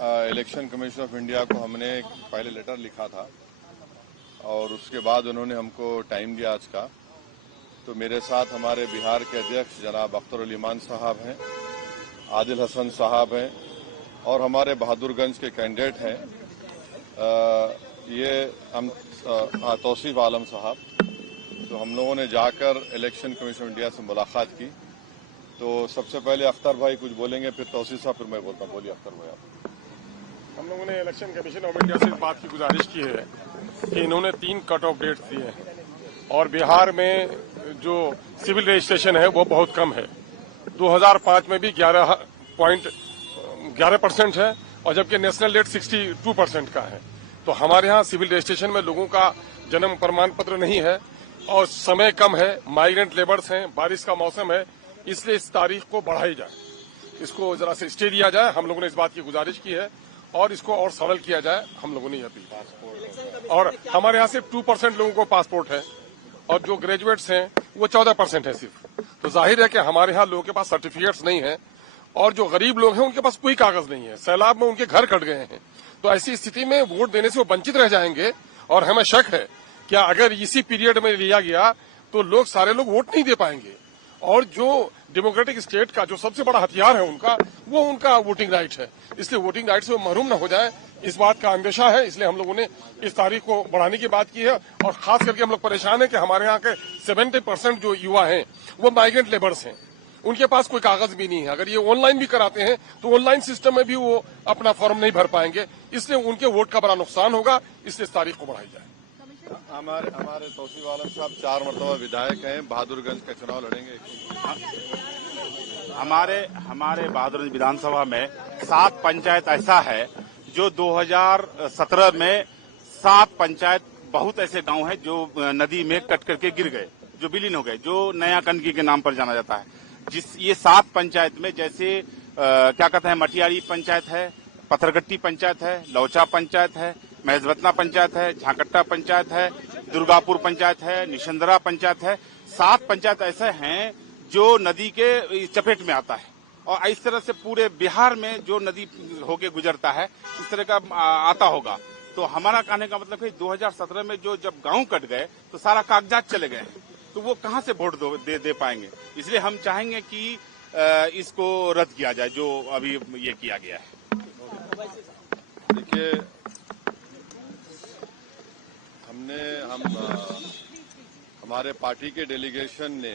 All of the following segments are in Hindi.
इलेक्शन कमीशन ऑफ इंडिया को हमने पहले लेटर लिखा था और उसके बाद उन्होंने हमको टाइम दिया आज का। तो मेरे साथ हमारे बिहार के अध्यक्ष जनाब अख्तर उल इमान साहब हैं, आदिल हसन साहब हैं और हमारे बहादुरगंज के कैंडिडेट हैं ये हम तौसीफ आलम साहब। तो हम लोगों ने जाकर इलेक्शन कमीशन ऑफ इंडिया से मुलाकात की। तो सबसे पहले अख्तर भाई कुछ बोलेंगे, फिर तौसीफ साहब, फिर मैं बोलता हूँ। बोलिए अख्तर भाई आप। हम लोगों ने इलेक्शन कमीशन ऑफ इंडिया से इस बात की गुजारिश की है कि इन्होंने 3 कट ऑफ डेट्स दिए हैं और बिहार में जो सिविल रजिस्ट्रेशन है वो बहुत कम है। 2005 में भी 11% है और जबकि नेशनल रेट 62% का है। तो हमारे यहाँ सिविल रजिस्ट्रेशन में लोगों का जन्म प्रमाण पत्र नहीं है और समय कम है, माइग्रेंट लेबर्स हैं, बारिश का मौसम है, इसलिए इस तारीख को बढ़ाई जाए, इसको जरा से स्टे दिया जाए। हम लोगों ने इस बात की गुजारिश की है और इसको और सरल किया जाए। हम लोगों ने यह अपील, और हमारे यहाँ सिर्फ 2% लोगों को पासपोर्ट है और जो ग्रेजुएट्स हैं वो 14% है सिर्फ। तो जाहिर है कि हमारे यहाँ लोगों के पास सर्टिफिकेट्स नहीं है और जो गरीब लोग हैं उनके पास कोई कागज नहीं है। सैलाब में उनके घर कट गए हैं, तो ऐसी स्थिति में वोट देने से वो वंचित रह जाएंगे। और हमें शक है कि अगर इसी पीरियड में लिया गया तो लोग सारे लोग वोट नहीं दे पाएंगे और जो डेमोक्रेटिक स्टेट का जो सबसे बड़ा हथियार है उनका वोटिंग राइट है। इसलिए वोटिंग राइट से वो महरूम न हो जाए, इस बात का अंदेशा है। इसलिए हम लोगों ने इस तारीख को बढ़ाने की बात की है और खास करके हम लोग परेशान है कि हमारे यहाँ के 70% जो युवा हैं वो माइग्रेंट लेबर्स हैं, उनके पास कोई कागज भी नहीं है। अगर ये ऑनलाइन भी कराते हैं तो ऑनलाइन सिस्टम में भी वो अपना फॉर्म नहीं भर पाएंगे, इसलिए उनके वोट का बड़ा नुकसान होगा। इसलिए इस तारीख को बढ़ाई जाए। हमारे तौसीफ आलम साहब 4 मरतबा विधायक हैं, बहादुरगंज का चुनाव लड़ेंगे। हमारे बहादुरगंज विधानसभा में 7 पंचायत ऐसा है जो 2017 में 7 पंचायत बहुत ऐसे गांव हैं जो नदी में कट करके गिर गए, जो विलीन हो गए, जो नया कनकी के नाम पर जाना जाता है। ये 7 पंचायत में जैसे क्या कहते हैं, मटियारी पंचायत है, पत्थरगट्टी पंचायत है, लौचा पंचायत है, महजवतना पंचायत है, झाकट्टा पंचायत है, दुर्गापुर पंचायत है, निशंदरा पंचायत है। 7 पंचायत ऐसे हैं जो नदी के चपेट में आता है और इस तरह से पूरे बिहार में जो नदी होके गुजरता है इस तरह का आता होगा। तो हमारा कहने का मतलब है 2017 में जब गांव कट गए तो सारा कागजात चले गए, तो वो कहां से वोट दे पाएंगे। इसलिए हम चाहेंगे कि इसको रद्द किया जाए जो अभी ये किया गया है। देखिए, हमारे पार्टी के डेलीगेशन ने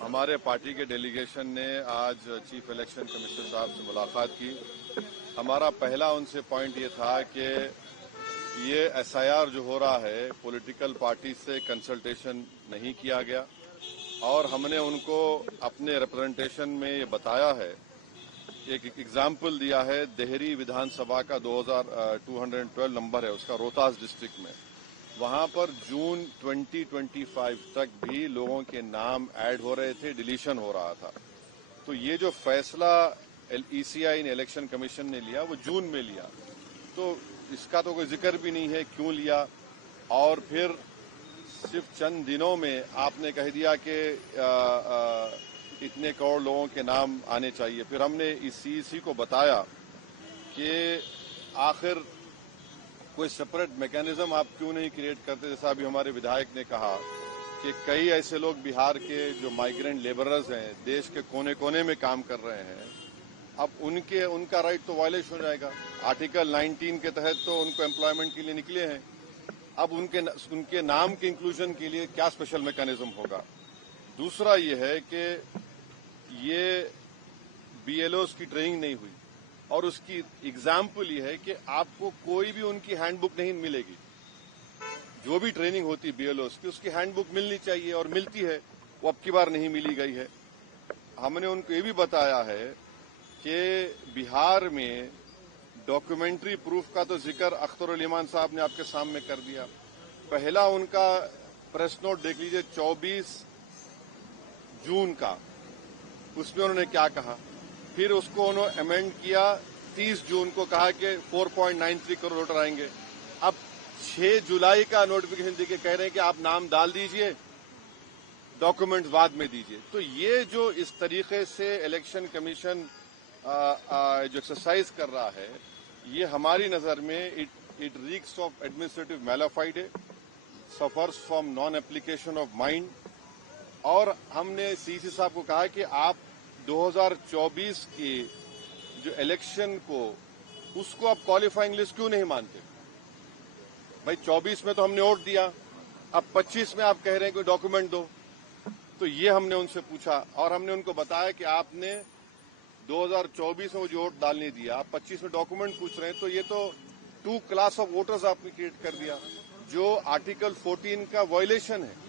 हमारे पार्टी के डेलीगेशन ने आज चीफ इलेक्शन कमिश्नर साहब से मुलाकात की। हमारा पहला उनसे पॉइंट ये था कि ये एसआईआर जो हो रहा है पॉलिटिकल पार्टी से कंसल्टेशन नहीं किया गया और हमने उनको अपने रिप्रेजेंटेशन में ये बताया है, एक एग्जाम्पल दिया है। देहरी विधानसभा का 2212 नंबर है उसका, रोहतास डिस्ट्रिक्ट में, वहां पर जून 2025 तक भी लोगों के नाम ऐड हो रहे थे, डिलीशन हो रहा था। तो ये जो फैसला ईसीआई ने, इलेक्शन कमीशन ने लिया, वो जून में लिया, तो इसका तो कोई जिक्र भी नहीं है क्यों लिया। और फिर सिर्फ चंद दिनों में आपने कह दिया कि इतने करोड़ लोगों के नाम आने चाहिए। फिर हमने इस सीईसी को बताया कि आखिर कोई सेपरेट मैकेनिज्म आप क्यों नहीं क्रिएट करते। जैसा अभी हमारे विधायक ने कहा कि कई ऐसे लोग बिहार के जो माइग्रेंट लेबरर्स हैं, देश के कोने कोने में काम कर रहे हैं, अब उनका राइट तो वायलेशन हो जाएगा। आर्टिकल 19 के तहत तो उनको एम्प्लॉयमेंट के लिए निकले हैं, अब उनके नाम के इंक्लूजन के लिए क्या स्पेशल मैकेनिज्म होगा। दूसरा ये है कि ये बीएलओस की ट्रेनिंग नहीं हुई और उसकी एग्जाम्पल ये है कि आपको कोई भी उनकी हैंडबुक नहीं मिलेगी। जो भी ट्रेनिंग होती है बीएलओस की, उसकी हैंडबुक मिलनी चाहिए और मिलती है, वो अब की बार नहीं मिली गई है। हमने उनको ये भी बताया है कि बिहार में डॉक्यूमेंट्री प्रूफ का तो जिक्र अख्तर उल इमान साहब ने आपके सामने कर दिया। पहला उनका प्रेस नोट देख लीजिए 24 जून का, उसमें उन्होंने क्या कहा। फिर उसको उन्होंने अमेंड किया, 30 जून को कहा कि 4.93 करोड़ वोटर आएंगे। अब 6 जुलाई का नोटिफिकेशन देके कह रहे हैं कि आप नाम डाल दीजिए, डॉक्यूमेंट्स बाद में दीजिए। तो ये जो इस तरीके से इलेक्शन कमीशन जो एक्सरसाइज कर रहा है, ये हमारी नजर में it reeks of administrative malafides, suffers from non application of mind. और हमने सीसी साहब को कहा कि आप 2024 के जो इलेक्शन को उसको आप क्वालिफाइंग लिस्ट क्यों नहीं मानते? भाई 24 में तो हमने वोट दिया, अब 25 में आप कह रहे हैं कोई डॉक्यूमेंट दो। तो ये हमने उनसे पूछा और हमने उनको बताया कि आपने 2024 में जो वोट डालने दिया, आप 25 में डॉक्यूमेंट पूछ रहे हैं, तो ये तो 2 क्लास ऑफ वोटर्स आपने क्रिएट कर दिया, जो आर्टिकल 14 का वायलेशन है।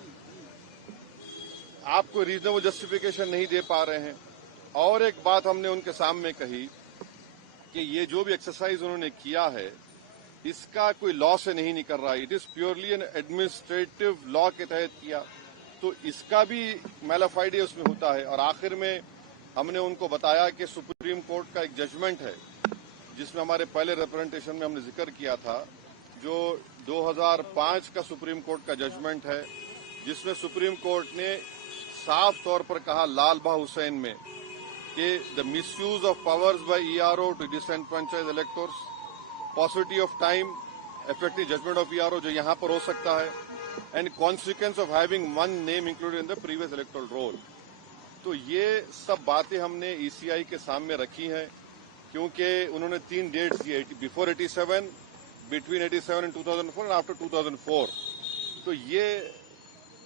आप कोई रीजनेबल जस्टिफिकेशन नहीं दे पा रहे हैं। और एक बात हमने उनके सामने कही कि ये जो भी एक्सरसाइज उन्होंने किया है, इसका कोई लॉ से नहीं निकल रहा है, it is purely N administrative law के तहत किया, तो इसका भी मैलाफाइडे उसमें होता है। और आखिर में हमने उनको बताया कि सुप्रीम कोर्ट का एक जजमेंट है, जिसमें हमारे पहले रिप्रेजेंटेशन में हमने जिक्र किया था, जो 2005 का सुप्रीम कोर्ट का जजमेंट है, जिसमें सुप्रीम कोर्ट ने साफ तौर पर कहा लाल बहा हुसैन में कि the misuse of powers by ERO to disenfranchise electors, possibility of time effective judgement of ERO जो यहां पर हो सकता है, and consequence of having one name included in the previous electoral roll. तो ये सब बातें हमने ईसीआई के सामने रखी हैं, क्योंकि उन्होंने 3 डेट्स दिए, before 87, between 87 and 2004 and after 2004। तो ये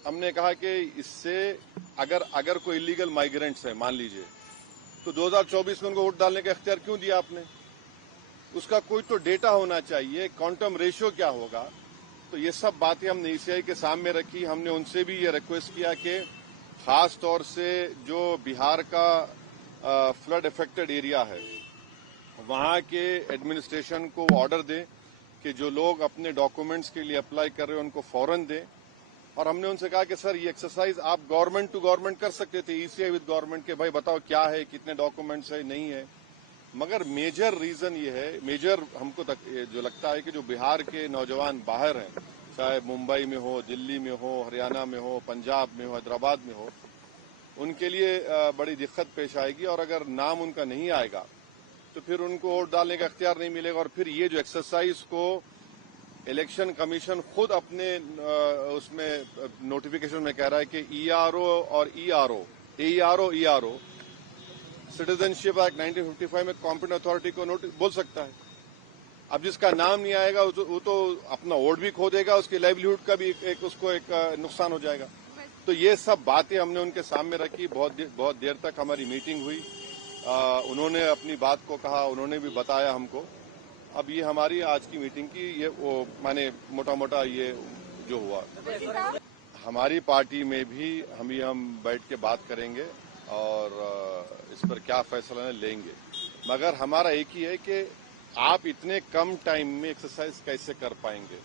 हमने कहा कि इससे अगर कोई इलीगल माइग्रेंट्स है, मान लीजिए, तो 2024 में उनको वोट डालने का इख्तियार क्यों दिया आपने? उसका कोई तो डेटा होना चाहिए, क्वांटम रेशियो क्या होगा। तो ये सब बातें हमने ईसीआई के सामने रखी। हमने उनसे भी ये रिक्वेस्ट किया कि खास तौर से जो बिहार का फ्लड इफेक्टेड एरिया है, वहां के एडमिनिस्ट्रेशन को ऑर्डर दें कि जो लोग अपने डॉक्यूमेंट्स के लिए अप्लाई कर रहे हैं उनको फौरन दें। और हमने उनसे कहा कि सर ये एक्सरसाइज आप गवर्नमेंट टू गवर्नमेंट कर सकते थे, ईसीआई विद गवर्नमेंट, के भाई बताओ क्या है, कितने डॉक्यूमेंट्स है, नहीं है। मगर मेजर रीजन ये है, मेजर हमको जो लगता है कि जो बिहार के नौजवान बाहर हैं, चाहे मुंबई में हो, दिल्ली में हो, हरियाणा में हो, पंजाब में हो, हैदराबाद में हो, उनके लिए बड़ी दिक्कत पेश आएगी। और अगर नाम उनका नहीं आएगा तो फिर उनको वोट डालने का इख्तियार नहीं मिलेगा। और फिर ये जो एक्सरसाइज को इलेक्शन कमीशन खुद अपने उसमें नोटिफिकेशन में कह रहा है कि ईआरओ और ईआरओ सिटीजनशिप एक्ट 1955 में कॉम्पिटेंट अथॉरिटी को नोटिस बोल सकता है। अब जिसका नाम नहीं आएगा वो तो अपना वोट भी खो देगा, उसकी लाइवलीहुड का भी उसको एक नुकसान हो जाएगा। तो ये सब बातें हमने उनके सामने रखी। बहुत देर तक हमारी मीटिंग हुई, उन्होंने अपनी बात को कहा, उन्होंने भी बताया हमको। अब ये हमारी आज की मीटिंग की ये वो माने मोटा मोटा ये जो हुआ, हमारी पार्टी में भी हम बैठ के बात करेंगे और इस पर क्या फैसला लेंगे। मगर हमारा एक ही है कि आप इतने कम टाइम में एक्सरसाइज कैसे कर पाएंगे?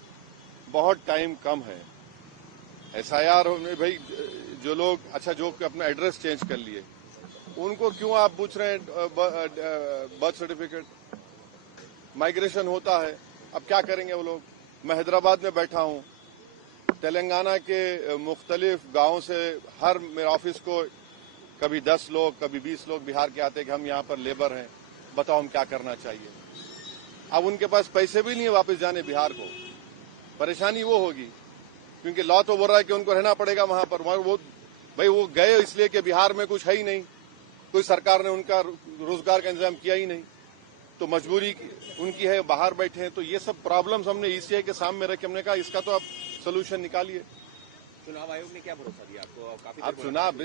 बहुत टाइम कम है। एसआईआर में भाई जो लोग जो अपना एड्रेस चेंज कर लिए, उनको क्यों आप पूछ रहे हैं बर्थ सर्टिफिकेट? माइग्रेशन होता है, अब क्या करेंगे वो लोग? मैं हैदराबाद में बैठा हूं, तेलंगाना के मुख्तलिफ गांवों से हर मेरे ऑफिस को कभी 10 लोग कभी 20 लोग बिहार के आते हैं कि हम यहाँ पर लेबर हैं, बताओ हम क्या करना चाहिए। अब उनके पास पैसे भी नहीं है वापस जाने बिहार को। परेशानी वो होगी क्योंकि लॉ तो बोल रहा है कि उनको रहना पड़ेगा वहां पर। वो गए इसलिए कि बिहार में कुछ है ही नहीं, कोई सरकार ने उनका रोजगार का इंतजाम किया ही नहीं, तो मजबूरी उनकी है, बाहर बैठे हैं। तो ये सब प्रॉब्लम्स हमने ईसीआई के सामने रखे। हमने कहा इसका तो आप सोल्यूशन निकालिए। चुनाव आयोग ने क्या भरोसा दिया आपको? काफी आप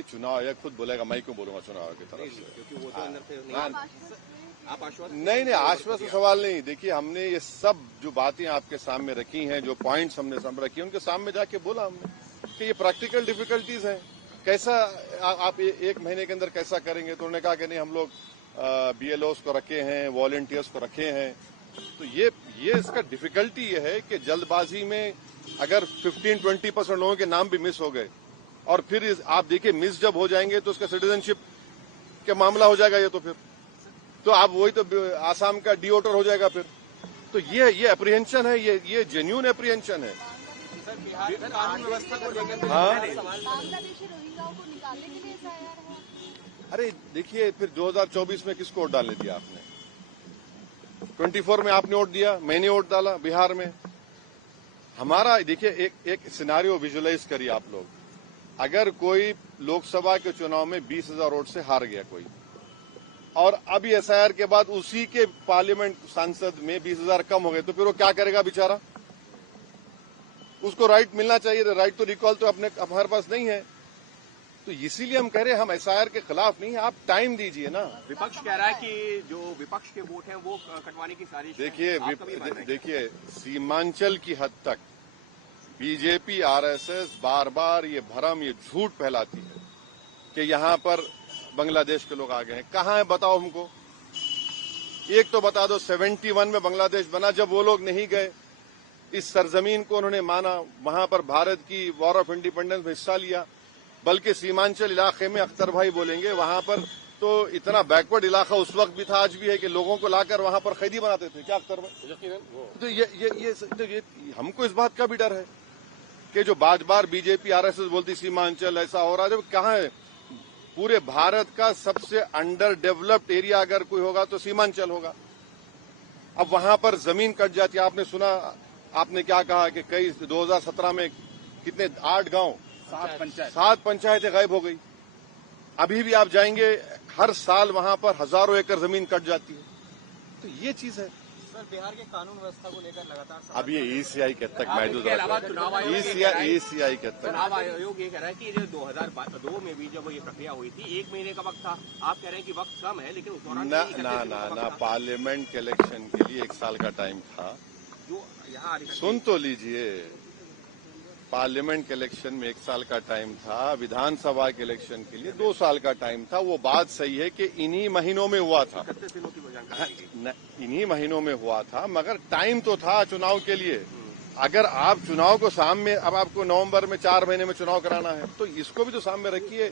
चुनाव आयोग खुद बोलेगा, मैं क्यों बोलूंगा चुनाव आयोग की तरफ से? क्योंकि वो तो अंदर से आप आश्वस्त नहीं आश्वस्त सवाल नहीं। देखिए हमने ये सब जो बातें आपके सामने रखी हैं, जो पॉइंट्स हमने सामने रखी हैं, उनके सामने जाके बोला हमने कि ये प्रैक्टिकल डिफिकल्टीज हैं, कैसा आप 1 महीने के अंदर कैसा करेंगे। तो उन्होंने कहा कि नहीं हम लोग बीएलओस को रखे हैं, वॉलंटियर्स को रखे हैं। तो ये इसका डिफिकल्टी ये है कि जल्दबाजी में अगर 15-20% लोगों के नाम भी मिस हो गए और फिर आप देखिए मिस जब हो जाएंगे तो उसका सिटीजनशिप का मामला हो जाएगा। ये तो आप वही तो आसाम का डिओटर हो जाएगा फिर। तो ये अप्रीहेंशन है, ये जेन्युइन अप्रीहेंशन है। कानून व्यवस्था को लेकर हाँ बांग्लादेशी रोहिंग्याओं को निकालने के लिए एसआईआर है। अरे देखिए, फिर 2024 में किसको वोट डालने दिया आपने? 24 में आपने वोट दिया, मैंने वोट डाला बिहार में। हमारा देखिए, एक सिनारियो विजुअलाइज करिए आप लोग। अगर कोई लोकसभा के चुनाव में 20,000 वोट से हार गया कोई, और अब एसआईआर के बाद उसी के पार्लियामेंट सांसद में 20,000 कम हो गए, तो फिर वो क्या करेगा बेचारा? उसको राइट मिलना चाहिए। राइट तो रिकॉल तो हमारे पास नहीं है। तो इसीलिए हम कह रहे हैं, हम एसआईआर के खिलाफ नहीं है। आप टाइम दीजिए ना। विपक्ष कह रहा है कि जो विपक्ष के वोट हैं वो कटवाने की साजिश है। देखिए, सीमांचल की हद तक बीजेपी आरएसएस बार बार ये भ्रम, ये झूठ फैलाती है कि यहां पर बांग्लादेश के लोग आ गए हैं। कहां है बताओ हमको। एक तो बता दो, 71 में बांग्लादेश बना, जब वो लोग नहीं गए, इस सरजमीन को उन्होंने माना, वहां पर भारत की वॉर ऑफ इंडिपेंडेंस में हिस्सा लिया। बल्कि सीमांचल इलाके में अख्तर भाई बोलेंगे, वहां पर तो इतना बैकवर्ड इलाका उस वक्त भी था, आज भी है, कि लोगों को लाकर वहां पर कैदी बनाते थे। क्या अख्तर भाई? तो ये हमको इस बात का भी डर है कि जो बार बीजेपी आरएसएस बोलती सीमांचल ऐसा हो रहा है, जब कहाँ है? पूरे भारत का सबसे अंडर डेवलप्ड एरिया अगर कोई होगा तो सीमांचल होगा। अब वहां पर जमीन कट जाती है। आपने सुना, आपने क्या कहा कि कई 2017 में कितने 8 गांव 7 पंचायतें गायब हो गई। अभी भी आप जाएंगे, हर साल वहां पर हजारों एकड़ जमीन कट जाती है। तो ये चीज है सर। बिहार के कानून व्यवस्था को लेकर लगातार अब ये ईसीआई के तक महदूद इसके अलावा चुनाव आयोग ईसीआई के तक चुनाव आयोग ये कह रहा है कि 2002 में भी जब ये प्रक्रिया हुई थी 1 महीने का वक्त था। आप कह रहे हैं कि वक्त कम है, लेकिन उस दौरान ना पार्लियामेंट के इलेक्शन के लिए 1 साल का टाइम था। जो यहाँ सुन तो लीजिए, पार्लियामेंट के इलेक्शन में 1 साल का टाइम था, विधानसभा के इलेक्शन के लिए 2 साल का टाइम था। वो बात सही है कि इन्हीं महीनों में हुआ था, इन्हीं महीनों में हुआ था, मगर टाइम तो था चुनाव के लिए। अगर आप चुनाव को सामने, अब आपको नवंबर में 4 महीने में चुनाव कराना है, तो इसको भी तो सामने रखिए।